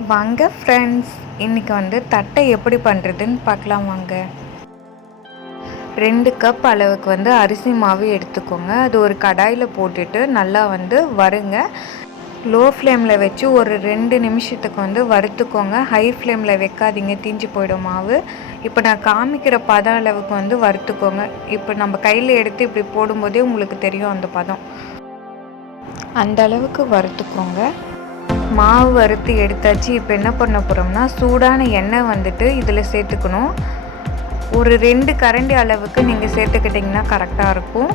வாங்க ஃப்ரெண்ட்ஸ், இன்றைக்கி வந்து தட்டை எப்படி பண்ணுறதுன்னு பார்க்கலாம் வாங்க. 2 கப் அளவுக்கு வந்து அரிசி மாவு எடுத்துக்கோங்க. அது ஒரு கடாயில் போட்டுட்டு நல்லா வந்து வறுங்க. லோ ஃப்ளேமில் வச்சு ஒரு 2 நிமிஷத்துக்கு வந்து வறுத்துக்கோங்க. ஹை ஃப்ளேமில் வைக்காதீங்க, தீஞ்சு போயிடும் மாவு. இப்போ நான் காமிக்கிற பதம் அளவுக்கு வந்து வறுத்துக்கோங்க. இப்போ நம்ம கையில் எடுத்து இப்படி போடும்போதே உங்களுக்கு தெரியும் அந்த பதம். அந்த அளவுக்கு வறுத்துக்கோங்க. மாவு வறுத்து எடுத்தாச்சு. இப்போ என்ன பண்ண போகிறோம்னா, சூடான எண்ணெய் வந்துட்டு இதில் சேர்த்துக்கணும். ஒரு 2 கரண்டி அளவுக்கு நீங்கள் சேர்த்துக்கிட்டிங்கன்னா கரெக்டாக இருக்கும்.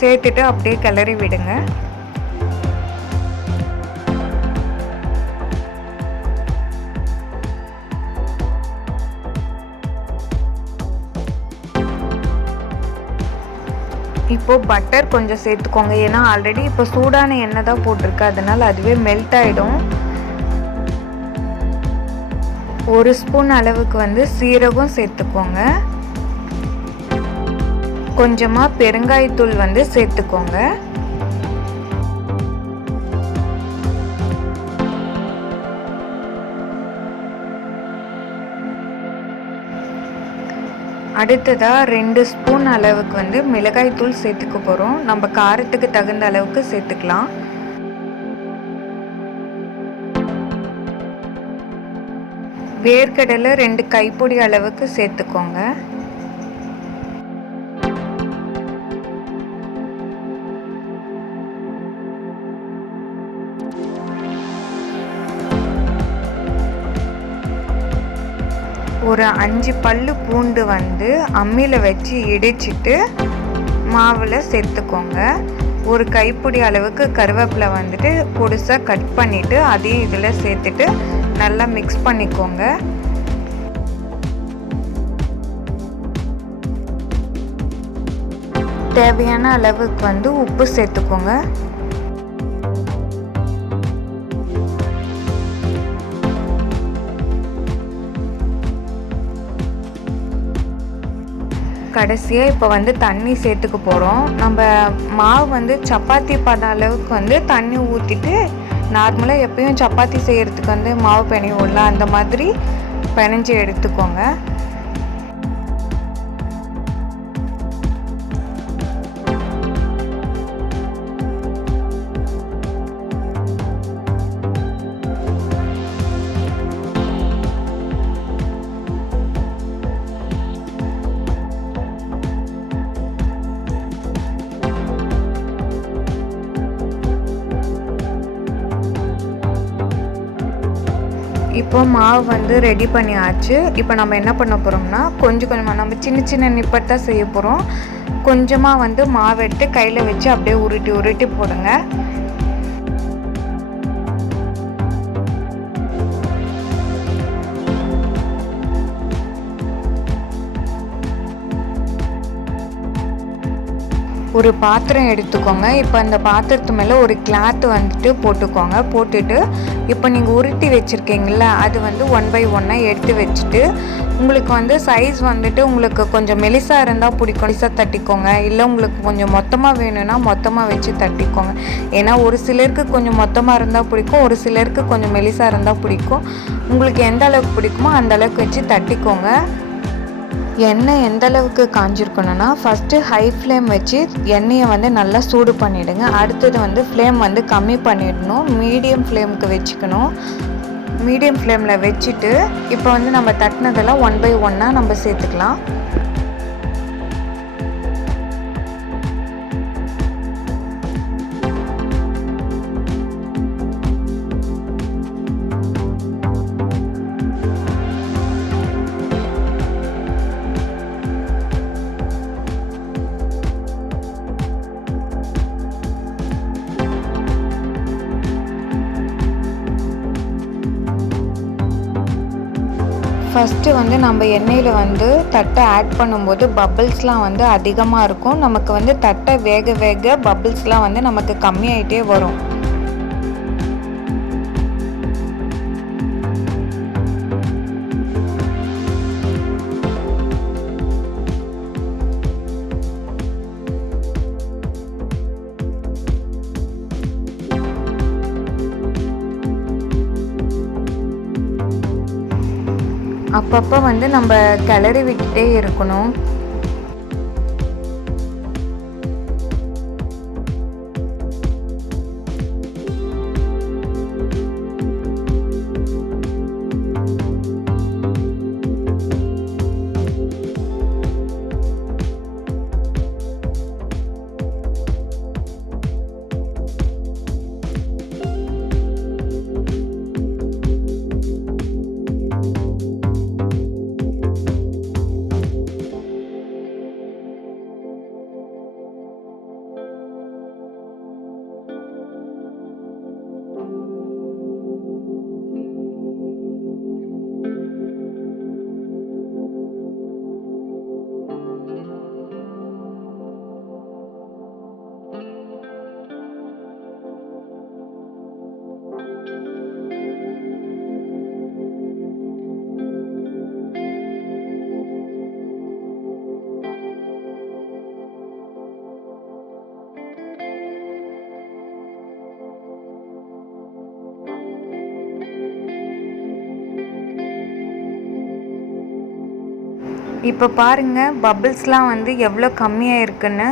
சேர்த்துட்டு அப்படியே கிளறி விடுங்க. இப்போது பட்டர் கொஞ்சம் சேர்த்துக்கோங்க. ஏன்னா ஆல்ரெடி இப்போ சூடான எண்ணெய் தான் போட்டிருக்கு, அதனால் அதுவே மெல்ட் ஆகிடும். 1 ஸ்பூன் அளவுக்கு வந்து சீரகம் சேர்த்துக்கோங்க. கொஞ்சமாக பெருங்காயத்தூள் வந்து சேர்த்துக்கோங்க. அடுத்ததாக 2 ஸ்பூன் அளவுக்கு வந்து மிளகாய்த்தூள் சேர்த்துக்க போகிறோம். நம்ம காரத்துக்கு தகுந்த அளவுக்கு சேர்த்துக்கலாம். வேர்க்கடலை 2 கைப்பொடி அளவுக்கு சேர்த்துக்கோங்க. ஒரு 5 பல்லு பூண்டு வந்து அம்மியில் வச்சு இடிச்சிட்டு மாவில் சேர்த்துக்கோங்க. ஒரு கைப்பிடி அளவுக்கு கருவேப்பிலை வந்துட்டு பொடிசாக கட் பண்ணிவிட்டு அதையும் இதில் சேர்த்துட்டு நல்லா மிக்ஸ் பண்ணிக்கோங்க. தேவையான அளவுக்கு வந்து உப்பு சேர்த்துக்கோங்க. கடைசியாக இப்போ வந்து தண்ணி சேர்த்துக்க போகிறோம். நம்ம மாவு வந்து சப்பாத்தி பதம் அளவுக்கு வந்து தண்ணி ஊற்றிட்டு, நார்மலாக எப்பயும் சப்பாத்தி செய்கிறதுக்கு வந்து மாவு பிணையும்ல, அந்த மாதிரி பிணைஞ்சி எடுத்துக்கோங்க. இப்போ மாவு வந்து ரெடி பண்ணியாச்சு. இப்போ நம்ம என்ன பண்ண போகிறோம்னா, கொஞ்சமாக நம்ம சின்ன சின்ன நிப்பட்டாக செய்ய போகிறோம். கொஞ்சமாக வந்து மாவு எடுத்து கையில் வச்சு அப்படியே உருட்டி உருட்டி போடுங்க. ஒரு பாத்திரம் எடுத்துக்கோங்க. இப்போ அந்த பாத்திரத்து மேலே ஒரு கிளாத்து வந்துட்டு போட்டுக்கோங்க. போட்டுட்டு இப்போ நீங்கள் உருட்டி வச்சுருக்கீங்கள, அது வந்து 1 பை 1 எடுத்து வச்சுட்டு, உங்களுக்கு வந்து சைஸ் வந்துட்டு உங்களுக்கு கொஞ்சம் மெலிசாக இருந்தால் பிடிக்கும், மெலிசாக தட்டிக்கோங்க. இல்லை உங்களுக்கு கொஞ்சம் மொத்தமாக வேணும்னா மொத்தமாக வச்சு தட்டிக்கோங்க. ஏன்னா ஒரு சிலருக்கு கொஞ்சம் மொத்தமாக இருந்தால் பிடிக்கும், ஒரு சிலருக்கு கொஞ்சம் மெலிசாக இருந்தால் பிடிக்கும். உங்களுக்கு எந்த அளவுக்கு பிடிக்குமோ அந்த அளவுக்கு வச்சு தட்டிக்கோங்க. எண்ணெய் எந்த அளவுக்கு காஞ்சிருக்கணும்னா, ஃபஸ்ட்டு ஹை ஃப்ளேம் வச்சு எண்ணெயை வந்து நல்லா சூடு பண்ணிவிடுங்க. அடுத்தது வந்து ஃப்ளேம் வந்து கம்மி பண்ணிடணும், மீடியம் ஃப்ளேமுக்கு வச்சுக்கணும். மீடியம் ஃப்ளேமில் வச்சுட்டு இப்போ வந்து நம்ம தட்டினதெல்லாம் 1 பை 1 நம்ம சேர்த்துக்கலாம். ஃபஸ்ட்டு வந்து நம்ம எண்ணெயில் வந்து தட்டை ஆட் பண்ணும்போது பபிள்ஸ்லாம் வந்து அதிகமாக இருக்கும். நமக்கு வந்து தட்டை வேக வேக பபிள்ஸ்லாம் வந்து நமக்கு கம்மியாயிட்டே வரும். அப்பப்போ வந்து நம்ம கிளறி விட்டுட்டே இருக்கணும். இப்போ பாருங்கள் பபிள்ஸ்லாம் வந்து எவ்வளோ கம்மியாக இருக்குன்னு.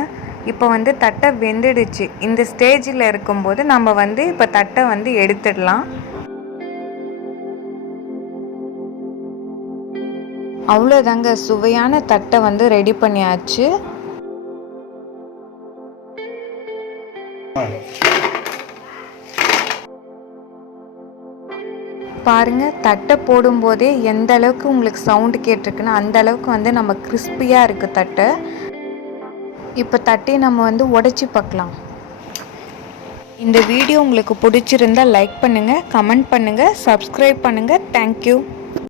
இப்போ வந்து தட்டை வெந்துடுச்சு. இந்த ஸ்டேஜில் இருக்கும்போது நம்ம வந்து இப்போ தட்டை வந்து எடுத்துடலாம். அவ்வளோதாங்க, சுவையான தட்டை வந்து ரெடி பண்ணியாச்சு. பாருங்கள், தட்டை போடும்போதே எந்த அளவுக்கு உங்களுக்கு சவுண்டு கேட்டிருக்குன்னா அந்த அளவுக்கு வந்து நம்ம கிறிஸ்பியாக இருக்குது தட்டை. இப்போ தட்டையை நம்ம வந்து உடைச்சி பார்க்கலாம். இந்த வீடியோ உங்களுக்கு பிடிச்சிருந்தால் லைக் பண்ணுங்கள், கமெண்ட் பண்ணுங்கள், சப்ஸ்கிரைப் பண்ணுங்கள். தேங்க்யூ.